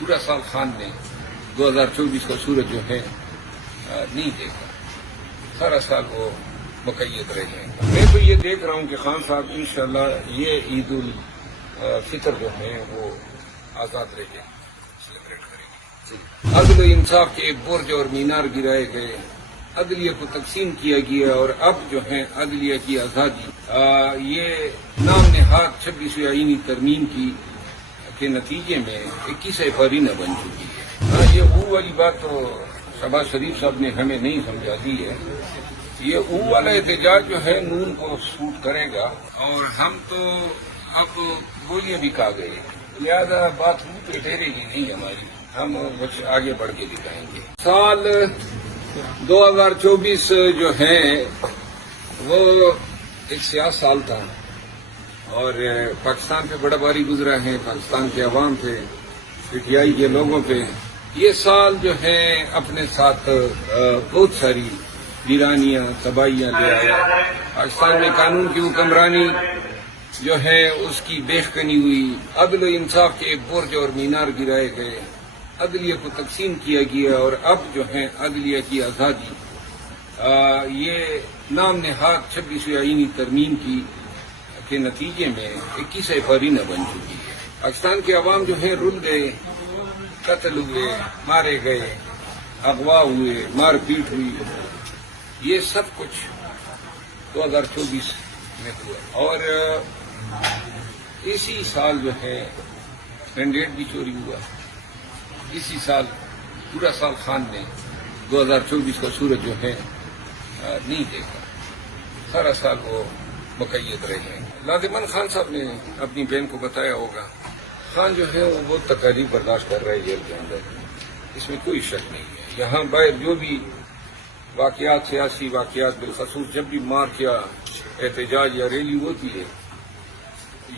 پورا سال خان نے 2024 کا سورج جو ہے نہیں دیکھا، سارا سال وہ مقید رہے ہیں۔ میں تو یہ دیکھ رہا ہوں کہ خان صاحب انشاءاللہ یہ عید الفطر جو ہے وہ آزاد رہ کے سیلیبریٹ کریں گے۔ عدل و انصاف کے ایک برج اور مینار گرائے گئے، عدلیہ کو تقسیم کیا گیا اور اب جو ہے عدلیہ کی آزادی یہ نام نہاد 26ویں آئینی ترمیم کے نتیجے میں 21 فروری بن چکی ہے۔ یہ او والی بات تو شہباز شریف صاحب نے ہمیں نہیں سمجھا دی ہے۔ یہ او والا احتجاج جو ہے نون کو سوٹ کرے گا اور ہم تو اب گولیاں بھی کھا گئے، لہذا بات منہ پہ ٹھہرے گی نہیں ہماری، ہم کچھ آگے بڑھ کے دکھائیں گے۔ سال 2024 جو ہے وہ ایک سیاہ سال تھا اور پاکستان پہ بڑا باری گزرا ہے، پاکستان کے عوام پہ، پی ٹی آئی کے لوگوں پہ۔ یہ سال جو ہے اپنے ساتھ بہت ساری ویرانیاں تباہیاں لے آیا۔ پاکستان میں قانون کی حکمرانی جو ہے اس کی بیخکنی ہوئی، عدل و انصاف کے ایک برج اور مینار گرائے گئے، عدلیہ کو تقسیم کیا گیا اور اب جو ہے عدلیہ کی آزادی یہ نام نہاد 26ویں آئینی ترمیم کے نتیجے میں 21 فروری بن چکی ہے۔ پاکستان کے عوام جو ہے رل گئے، قتل ہوئے، مارے گئے، اغوا ہوئے، مار پیٹ ہوئی، یہ سب کچھ 2024 میں ہوا اور اسی سال جو ہے مینڈیٹ بھی چوری ہوا۔ اسی سال پورا سال خان نے 2024 کا سورج جو ہے نہیں دیکھا، سارا سال وہ مقید رہے ہیں۔ لازماً خان صاحب نے اپنی بہن کو بتایا ہوگا، خان جو ہے وہ بہت تکالیف برداشت کر رہا ہے جیل کے اندر، اس میں کوئی شک نہیں ہے۔ یہاں باہر جو بھی واقعات، سیاسی واقعات، بالخصوص جب بھی مارچ یا احتجاج یا ریلی ہوتی ہے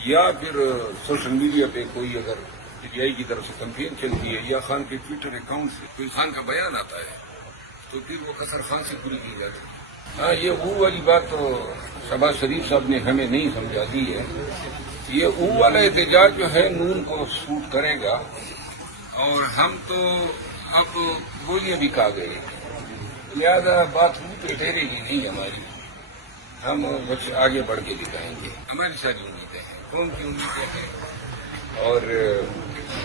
یا پھر سوشل میڈیا پہ کوئی اگر پی ٹی آئی کی طرف سے کمپین چلتی ہے یا خان کے ٹویٹر اکاؤنٹ سے کوئی خان کا بیان آتا ہے تو پھر وہ قصر خان سے پوری کی جاتی ہے۔ ہاں، یہ او والی بات تو شہباز شریف صاحب نے ہمیں نہیں سمجھا دی ہے۔ یہ او والا احتجاج جو ہے نون کو سوٹ کرے گا اور ہم تو اب گولیاں بھی کھا گئے، لہذا بات منہ پہ ٹھہرے گی نہیں ہماری، ہم کچھ آگے بڑھ کے دکھائیں گے۔ ہماری ساری امیدیں ہیں، قوم کی امیدیں ہیں اور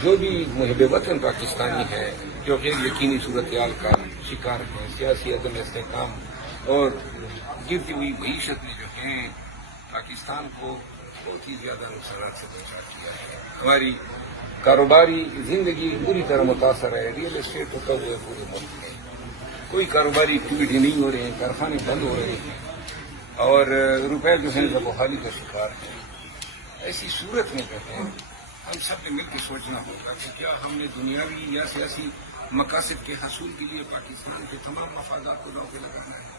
جو بھی محب وطن پاکستانی ہیں جو غیر یقینی صورتحال کا شکار ہیں، سیاسی عدم استحکام اور گرتی ہوئی معیشت میں جو ہیں پاکستان کو بہت ہی زیادہ نقصانات سے پہنچا دیا ہے۔ ہماری کاروباری زندگی بری طرح متاثر ہے، ریئل اسٹیٹ ہوتا ہوا ہے پورے ملک میں، کوئی کاروباری ایکٹیویٹی نہیں ہو رہے ہیں، کارخانے بند ہو رہے ہیں اور روپے جو ہیں زب و حالی کا شکار ہیں۔ ایسی صورت میں جو ہے ہم سب نے مل کے سوچنا ہوگا کہ کیا ہم نے دنیاوی یا سیاسی مقاصد کے حصول کے لیے پاکستان کے تمام مفادات کو داؤ پہ لگانا ہے،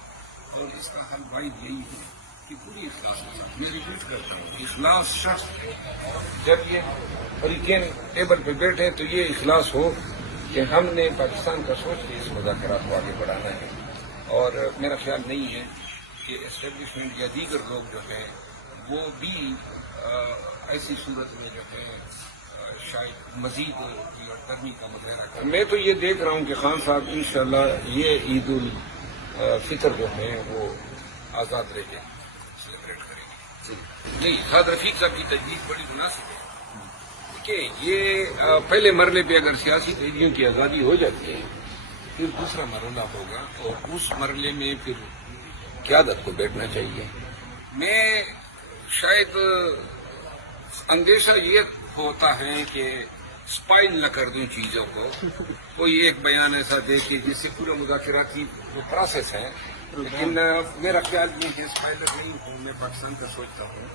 اور اس کا حل واحد یہی ہے کہ پوری اخلاص کے ساتھ، میں ریپیٹ کرتا ہوں، اخلاص شخص جب یہ فریقین ٹیبل پہ بیٹھے تو یہ اخلاص ہو کہ ہم نے پاکستان کا سوچ کے اس مذاکرات کو آگے بڑھانا ہے، اور میرا خیال نہیں ہے کہ اسٹیبلشمنٹ یا دیگر لوگ جو ہیں وہ بھی ایسی صورت میں جو ہے شاید مزید گرمی کا مظاہرہ کریں۔ میں تو یہ دیکھ رہا ہوں کہ خان صاحب انشاءاللہ یہ عید الفطر جو ہے وہ آزاد رہ کے سیلیبریٹ کریں گے۔ نہیں، سعد رفیق صاحب کی تجویز بڑی مناسب ہے کہ یہ پہلے مرحلے پہ اگر سیاسی قیدیوں کی آزادی ہو جاتی ہے پھر دوسرا مرحلہ ہوگا اور اس مرحلے میں پھر قیادت کو بیٹھنا چاہیے۔ میں شاید اندیشہ یہ ہوتا ہے کہ اسپائل نہ کر دوں چیزوں کو، کوئی ایک بیان ایسا دے کہ جس سے پورا مذاکراتی جو پروسیس ہے، لیکن میرا خیال یہ ہے اسپائلر نہیں ہوں، میں پاکستان کا سوچتا ہوں۔